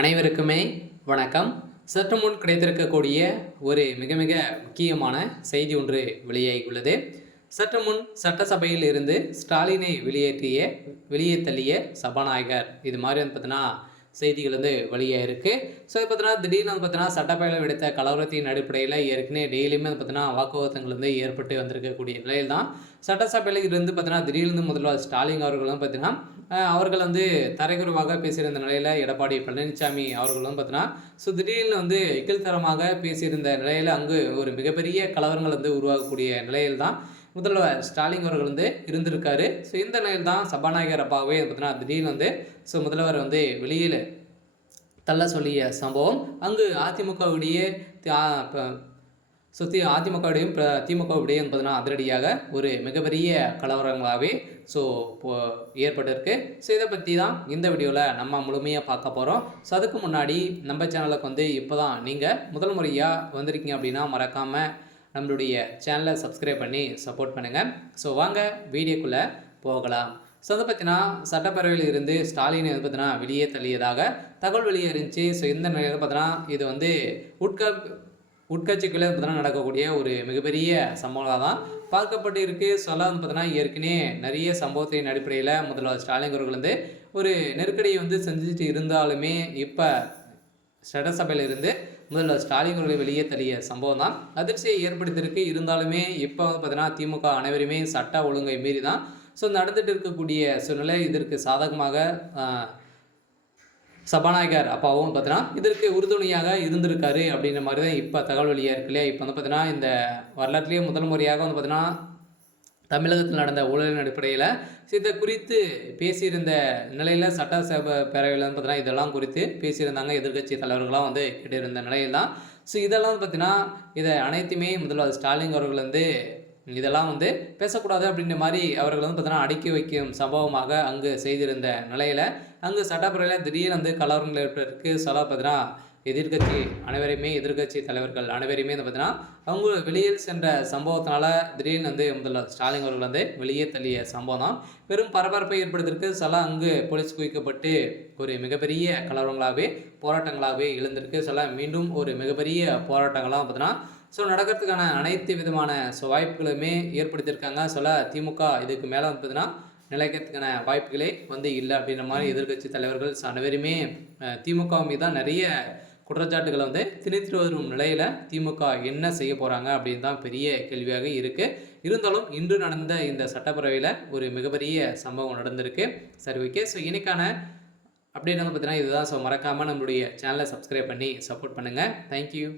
அனைவருக்குமே வணக்கம். சற்று முன் கிடைத்திருக்கக்கூடிய ஒரு மிக மிக முக்கியமான செய்தி ஒன்று வெளியாகியுள்ளது. சற்று முன் சட்டசபையில் இருந்து ஸ்டாலினை வெளியே தள்ளிய சபாநாயகர், இது மாதிரி பார்த்தீங்கன்னா செய்திகள் வெளியாக இருக்குது. ஸோ பார்த்தீங்கன்னா திடீர்னு பார்த்தீங்கன்னா சட்டப்பேரவையில் விடுத்த கலவரத்தின் அடிப்படையில் ஏற்கனவே டெய்லியுமே பார்த்தீங்கன்னா வாக்குவாதங்கள் ஏற்பட்டு வந்திருக்கக்கூடிய நிலையில் தான் சட்டசபையில் இருந்து பார்த்தீங்கன்னா திடீர்னு முதல்வர் ஸ்டாலின் அவர்களும் பார்த்தீங்கன்னா அவர்கள் தரைக்குறைவாக பேசியிருந்த நிலையில் எடப்பாடி பழனிசாமி அவர்களும் பார்த்தீங்கன்னா ஸோ திடீர்னு இகழ்த்தரமாக பேசியிருந்த நிலையில் அங்கு ஒரு மிகப்பெரிய கலவரங்கள் உருவாகக்கூடிய நிலையில் தான் முதல்வர் ஸ்டாலின் அவர்கள் இருந்திருக்காரு. ஸோ இந்த நிலையில் தான் சபாநாயகர் அப்பாவே பார்த்தீங்கன்னா திடீர்னு ஸோ முதல்வர் வெளியில் தள்ள சொல்லிய சம்பவம் அங்கு அதிமுகவுடைய சுற்றி அதிமுகவுடையும் திமுகவுடையும் பார்த்தீங்கன்னா அதிரடியாக ஒரு மிகப்பெரிய கலவரங்களாகவே ஸோ ஏற்பட்டிருக்கு. ஸோ இதை பற்றி தான் இந்த வீடியோவில் நம்ம முழுமையாக பார்க்க போகிறோம். ஸோ அதுக்கு முன்னாடி நம்ம சேனலுக்கு இப்போ தான் நீங்கள் முதல் முறையாக வந்திருக்கீங்க அப்படின்னா மறக்காமல் நம்மளுடைய சேனலை சப்ஸ்கிரைப் பண்ணி சப்போர்ட் பண்ணுங்கள். ஸோ வாங்க வீடியோக்குள்ளே போகலாம். ஸோ பார்த்தீங்கன்னா சட்டப்பேரவையில் இருந்து ஸ்டாலினை பார்த்தீங்கன்னா வெளியே தள்ளியதாக தகவல் வெளியே இருந்துச்சு. ஸோ இந்த நிலையில் பார்த்தீங்கன்னா இது உட்கட்சிக்குள்ளே பார்த்தீங்கன்னா நடக்கக்கூடிய ஒரு மிகப்பெரிய சம்பவம் தான் பார்க்கப்பட்டு இருக்குது. சொல்ல பார்த்தீங்கன்னா ஏற்கனவே நிறைய சம்பவத்தின் அடிப்படையில் முதல்வர் ஸ்டாலின் அவர்கள் ஒரு நெருக்கடியை செஞ்சுட்டு இருந்தாலுமே இப்போ சட்டசபையில் இருந்து முதல்வர் ஸ்டாலின் அவர்களை வெளியே தள்ளிய சம்பவம் தான் அதிர்ச்சியை ஏற்படுத்தியிருக்கு. இருந்தாலுமே இப்போ பார்த்தீங்கன்னா திமுக அனைவருமே சட்ட ஒழுங்கை மீறி தான் ஸோ நடந்துட்டு இருக்கக்கூடிய சூழ்நிலை. இதற்கு சாதகமாக சபாநாயகர் அப்பாவும் பார்த்தீங்கன்னா இதற்கு உறுதுணையாக இருந்திருக்காரு அப்படின்ற மாதிரி தான் இப்போ தகவல் வெளியாக இருக்கு இல்லையா. இப்போ பார்த்தீங்கன்னா இந்த வரலாற்றிலேயே முதல் முறையாக பார்த்தீங்கன்னா தமிழகத்தில் நடந்த ஊழலின் அடிப்படையில் இதை குறித்து பேசியிருந்த நிலையில் சட்டசபை பேரவையில் பார்த்தீங்கன்னா இதெல்லாம் குறித்து பேசியிருந்தாங்க. எதிர்கட்சி தலைவர்களாம் கேட்டிருந்த நிலையில் தான் ஸோ இதெல்லாம் பார்த்தீங்கன்னா இதை அனைத்துமே முதல்வர் ஸ்டாலின் அவர்கள் இதெல்லாம் பேசக்கூடாது அப்படின்ற மாதிரி அவர்கள் பார்த்தீங்கன்னா அடக்கி வைக்கும் சம்பவமாக அங்கு செய்திருந்த நிலையில் அங்கு சட்டப்பேரவையில் திடீர்னு கலவரங்கள் ஏற்பட்டிருக்கு. சொல்ல பார்த்தீங்கன்னா எதிர்கட்சி தலைவர்கள் அனைவருமே பார்த்தீங்கன்னா அவங்க வெளியில் சென்ற சம்பவத்தினால திடீர்னு முதல்வர் ஸ்டாலின் அவர்கள் வெளியே தள்ளிய சம்பவம் தான் பெரும் பரபரப்பை ஏற்படுத்திருக்கு. சில அங்கு போலீஸ் குவிக்கப்பட்டு ஒரு மிகப்பெரிய கலவரங்களாகவே போராட்டங்களாகவே எழுந்திருக்கு. சில மீண்டும் ஒரு மிகப்பெரிய போராட்டங்களாக பார்த்தீங்கன்னா ஸோ நடக்கிறதுக்கான அனைத்து விதமான வாய்ப்புகளுமே ஏற்படுத்தியிருக்காங்க. சொல்ல திமுக இதுக்கு மேலே பார்த்தீங்கன்னா நிலைக்கிறதுக்கான வாய்ப்புகளே இல்லை அப்படின்ற மாதிரி எதிர்கட்சி தலைவர்கள் அனைவருமே திமுக மீது தான் நிறைய குற்றச்சாட்டுகளை திணித்து வரும் நிலையில் திமுக என்ன செய்ய போகிறாங்க அப்படின்னு தான் பெரிய கேள்வியாக இருக்குது. இருந்தாலும் இன்று நடந்த இந்த சட்டப்பேரவையில் ஒரு மிகப்பெரிய சம்பவம் நடந்திருக்கு. சரி, ஓகே. ஸோ இன்னைக்கான அப்டேட் பார்த்தீங்கன்னா இதுதான். ஸோ மறக்காமல் நம்மளுடைய சேனலை சப்ஸ்கிரைப் பண்ணி சப்போர்ட் பண்ணுங்கள். தேங்க்யூ.